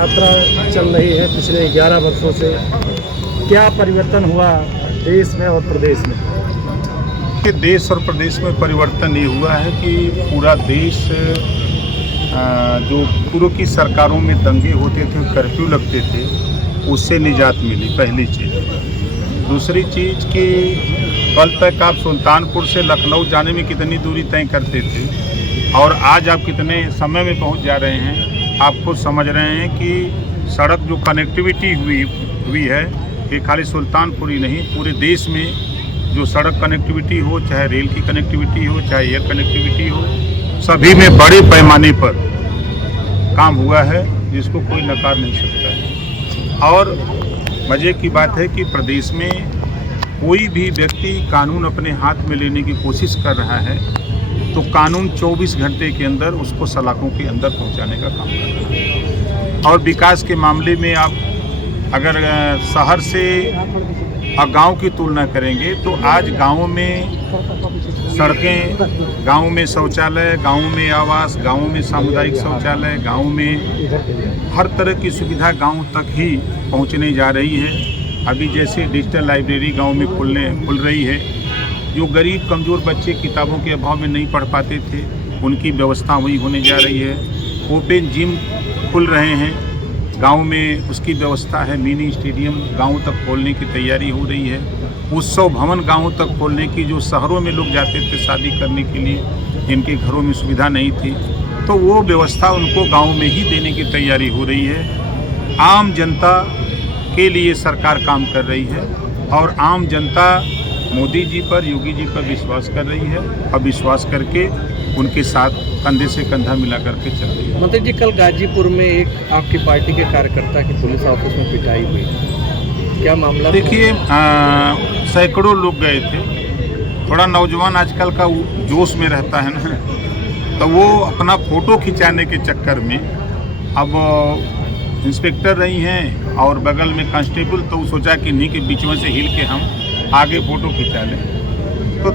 यात्रा चल रही है पिछले 11 वर्षों से, क्या परिवर्तन हुआ देश में और प्रदेश में? कि देश और प्रदेश में परिवर्तन ये हुआ है कि पूरा देश जो पूर्व की सरकारों में दंगे होते थे, कर्फ्यू लगते थे, उससे निजात मिली। पहली चीज़। दूसरी चीज़ कि कल तक आप सुल्तानपुर से लखनऊ जाने में कितनी दूरी तय करते थे और आज आप कितने समय में पहुंच जा रहे हैं। आप खुद समझ रहे हैं कि सड़क जो कनेक्टिविटी हुई है, ये खाली सुल्तानपुर ही नहीं, पूरे देश में जो सड़क कनेक्टिविटी हो, चाहे रेल की कनेक्टिविटी हो, चाहे एयर कनेक्टिविटी हो, सभी में बड़े पैमाने पर काम हुआ है, जिसको कोई नकार नहीं सकता है। और मज़े की बात है कि प्रदेश में कोई भी व्यक्ति कानून अपने हाथ में लेने की कोशिश कर रहा है तो कानून 24 घंटे के अंदर उसको सलाखों के अंदर पहुंचाने का काम कर रहा है। और विकास के मामले में आप अगर शहर से और गांव की तुलना करेंगे तो आज गांवों में सड़कें, गांव में शौचालय, गांव में आवास, गांव में सामुदायिक शौचालय, गांव में हर तरह की सुविधा गांव तक ही पहुंचने जा रही है। अभी जैसे डिजिटल लाइब्रेरी गांव में खुल रही है, जो गरीब कमज़ोर बच्चे किताबों के अभाव में नहीं पढ़ पाते थे, उनकी व्यवस्था वही होने जा रही है। ओपन जिम खुल रहे हैं गांव में, उसकी व्यवस्था है। मिनी स्टेडियम गांव तक खोलने की तैयारी हो रही है। उत्सव भवन गांव तक खोलने की, जो शहरों में लोग जाते थे शादी करने के लिए, जिनके घरों में सुविधा नहीं थी, तो वो व्यवस्था उनको गाँव में ही देने की तैयारी हो रही है। आम जनता के लिए सरकार काम कर रही है और आम जनता मोदी जी पर, योगी जी पर विश्वास कर रही है और विश्वास करके उनके साथ कंधे से कंधा मिला करके चल रही है। मंत्री जी, कल गाजीपुर में एक आपकी पार्टी के कार्यकर्ता की पुलिस ऑफिस में पिटाई हुई, क्या मामला? देखिए, सैकड़ों लोग गए थे। थोड़ा नौजवान आजकल का जोश में रहता है ना, तो वो अपना फ़ोटो खिंचाने के चक्कर में, अब इंस्पेक्टर रही हैं और बगल में कांस्टेबल, तो सोचा कि नहीं कि बीच में से हिल के हम आगे फ़ोटो खिंचा लें। तो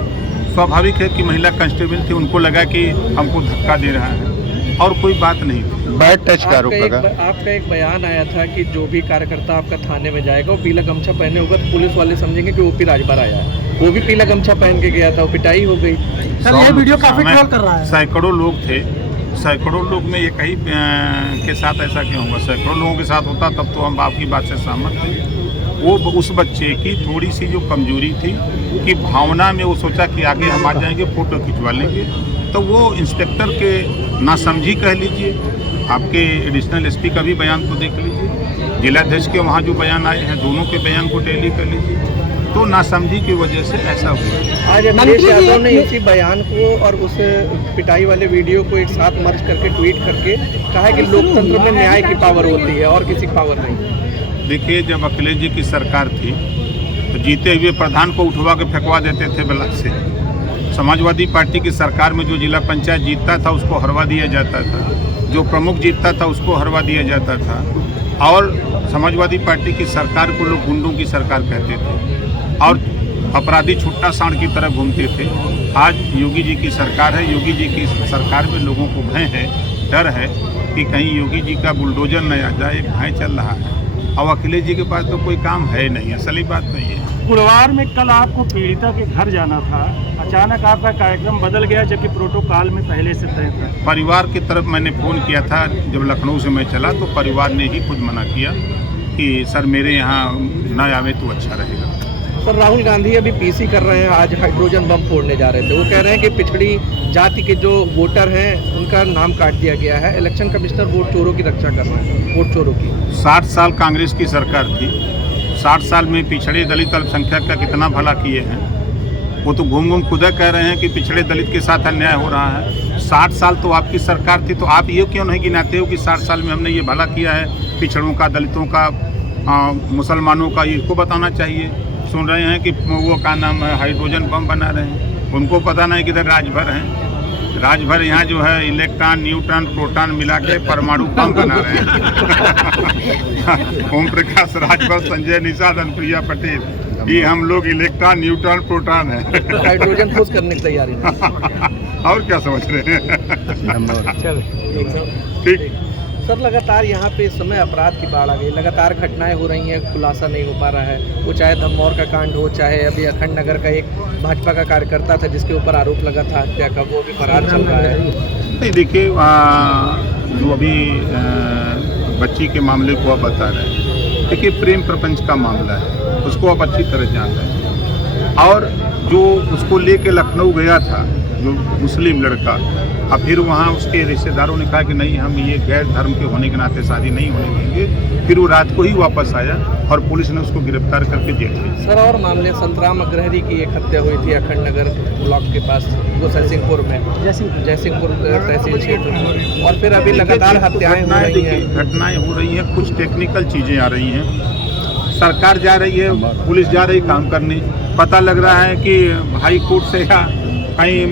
स्वाभाविक है कि महिला कांस्टेबल थी, उनको लगा कि हमको धक्का दे रहा है और कोई बात नहीं थी। बैड टच का आरोप लगा। आपका एक बयान आया था कि जो भी कार्यकर्ता आपका थाने में जाएगा वो पीला गमछा पहने होगा तो पुलिस वाले समझेंगे कि ओपी राजभर आया है। वो भी पीला गमछा पहन के गया था, वो पिटाई हो गई। सर, ये वीडियो काफी ट्रोल कर रहा है। सैकड़ों लोग थे, सैकड़ों लोग में एक ही के साथ ऐसा क्यों होगा? सैकड़ों लोगों के साथ होता तब तो हम आपकी बात से सहमत थे। वो उस बच्चे की थोड़ी सी जो कमजोरी थी कि भावना में वो सोचा कि आगे हम आ जाएंगे, फ़ोटो खिंचवा लेंगे, तो वो इंस्पेक्टर के नासमझी कह लीजिए। आपके एडिशनल एसपी का भी बयान तो देख लीजिए, जिलाध्यक्ष के वहाँ जो बयान आए हैं, दोनों के बयान को टैली कर लीजिए। तो नासमझी की वजह से ऐसा हुआ। आज अखिलेश यादव ने इसी बयान को और उस पिटाई वाले वीडियो को एक साथ मर्ज करके ट्वीट करके कहा है कि लोकतंत्र में न्याय की पावर होती है और किसी की पावर नहीं। देखिए, जब अखिलेश जी की सरकार थी तो जीते हुए प्रधान को उठवा के फेंकवा देते थे ब्लॉक से। समाजवादी पार्टी की सरकार में जो जिला पंचायत जीतता था उसको हरवा दिया जाता था, जो प्रमुख जीतता था उसको हरवा दिया जाता था, और समाजवादी पार्टी की सरकार को लोग गुंडों की सरकार कहते थे और अपराधी छुट्टा सांड की तरह घूमते थे। आज योगी जी की सरकार है। योगी जी की सरकार में लोगों को भय है, डर है कि कहीं योगी जी का बुलडोजर न आ जाए, एक भय चल रहा है। और अखिलेश जी के पास तो कोई काम है नहीं, असली बात नहीं है। गुरुवार में कल आपको पीड़िता के घर जाना था, अचानक आपका कार्यक्रम बदल गया जबकि प्रोटोकॉल में पहले से तय था। परिवार की तरफ मैंने फ़ोन किया था, जब लखनऊ से मैं चला तो परिवार ने ही खुद मना किया कि सर मेरे यहाँ न आवे तो अच्छा रहेगा। सर, राहुल गांधी अभी पीसी कर रहे हैं, आज हाइड्रोजन बम फोड़ने जा रहे थे। वो कह रहे हैं कि पिछड़ी जाति के जो वोटर हैं उनका नाम काट दिया गया है। इलेक्शन कमिश्नर वोट चोरों की रक्षा कर रहे हैं, वोट चोरों की। 60 साल कांग्रेस की सरकार थी, 60 साल में पिछड़े दलित अल्पसंख्यक का कितना भला किए हैं। वो तो घूम खुद कह रहे हैं कि पिछड़े दलित के साथ अन्याय हो रहा है। 60 साल तो आपकी सरकार थी, तो आप ये क्यों नहीं गिनाते हो कि 60 साल में हमने ये भला किया है पिछड़ों का, दलितों का, मुसलमानों का? इसको बताना चाहिए। सुन रहे हैं कि वो का नाम है हाइड्रोजन बम बना रहे हैं, उनको पता नहीं किधर राजभर हैं। राजभर यहाँ जो है इलेक्ट्रॉन, न्यूट्रॉन, प्रोटॉन मिला के परमाणु बम बना रहे हैं। ओम प्रकाश राजभर, संजय निषाद, अनुप्रिया पटेल, ये हम लोग इलेक्ट्रॉन, न्यूट्रॉन, प्रोटॉन है। हाइड्रोजन ठोस करने की तैयारी और क्या समझ रहे हैं? ठीक। सर लगातार यहाँ पे इस समय अपराध की बाढ़ आ गई, लगातार घटनाएं हो रही हैं, खुलासा नहीं हो पा रहा है। वो चाहे धमौर का कांड हो, चाहे अभी अखंड नगर का एक भाजपा का कार्यकर्ता था जिसके ऊपर आरोप लगा था हत्या का, वो भी फरार चल रहा है। नहीं देखिए, जो अभी बच्ची के मामले को आप बता रहे हैं, देखिए प्रेम प्रपंच का मामला है, उसको आप अच्छी तरह जान रहे हैं। और जो उसको लेके लखनऊ गया था, जो मुस्लिम लड़का, अब फिर वहाँ उसके रिश्तेदारों ने कहा कि नहीं, हम ये गैर धर्म के होने के नाते शादी नहीं होने देंगे। फिर वो रात को ही वापस आया और पुलिस ने उसको गिरफ्तार करके जेल भेजा। सर और मामले, संतराम अग्रहरी की एक हत्या हुई थी अखंड नगर ब्लॉक के पास, वो जयसिंहपुर में, जयसिंहपुर तहसील क्षेत्र में, और फिर अभी लगातार हत्याएं हो रही हैं। घटनाएं हो रही हैं, कुछ टेक्निकल चीज़ें आ रही हैं। सरकार जा रही है, पुलिस जा रही काम करने, पता लग रहा है कि हाई कोर्ट से या कहीं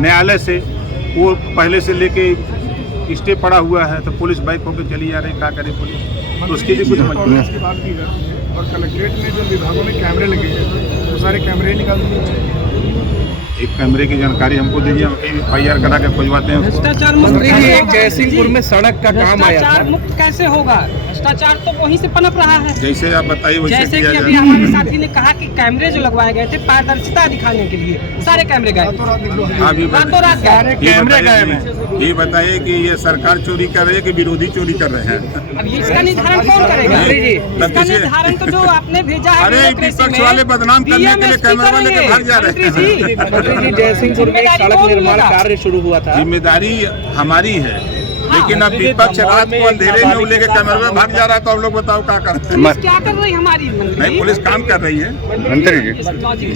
न्यायालय से वो पहले से लेके स्टे पड़ा हुआ है, तो पुलिस बाइक होकर चली जा रही। क्या करे पुलिस, तो उसके लिए कुछ मजबूरी है। और कलेक्ट्रेट में जो विभागों में कैमरे लगे हैं, वो सारे कैमरे निकाल दिए। एक कैमरे की जानकारी हमको दीजिए, हम FIR करा के खोजवाते हैं। भ्रष्टाचार मंत्री जी, एक जयसिंहपुर में सड़क का काम आया था, भ्रष्टाचार मुक्त कैसे होगा? भ्रष्टाचार तो वहीं से पनप रहा है। जैसे आप बताइए वैसे जैसे किया कि अभी जाए। हमारे साथी ने कहा कि कैमरे जो लगवाए गए थे पारदर्शिता दिखाने के लिए, सारे कैमरे गए, रातों रात गए। ये बताइए कि ये सरकार चोरी कर रही है कि विरोधी चोरी कर रहे हैं? अब ये इसका निर्धारण कौन करेगा? इसका निर्धारण तो जो आपने भेजा है अरे विपक्ष वाले बदनाम करने के लिए कैमरा वाले के भाग जा रहे हैं। मंत्री जी जयसिंहपुर में एक सड़क निर्माण कार्य शुरू हुआ था, जिम्मेदारी हमारी है, लेकिन अब विपक्ष रात को अंधेरे में लेके कैमरे में भाग जा रहा है, तो आप लोग बताओ क्या करते हैं? पुलिस क्या कर रही है हमारी? नहीं, पुलिस काम कर रही है। मंत्री जी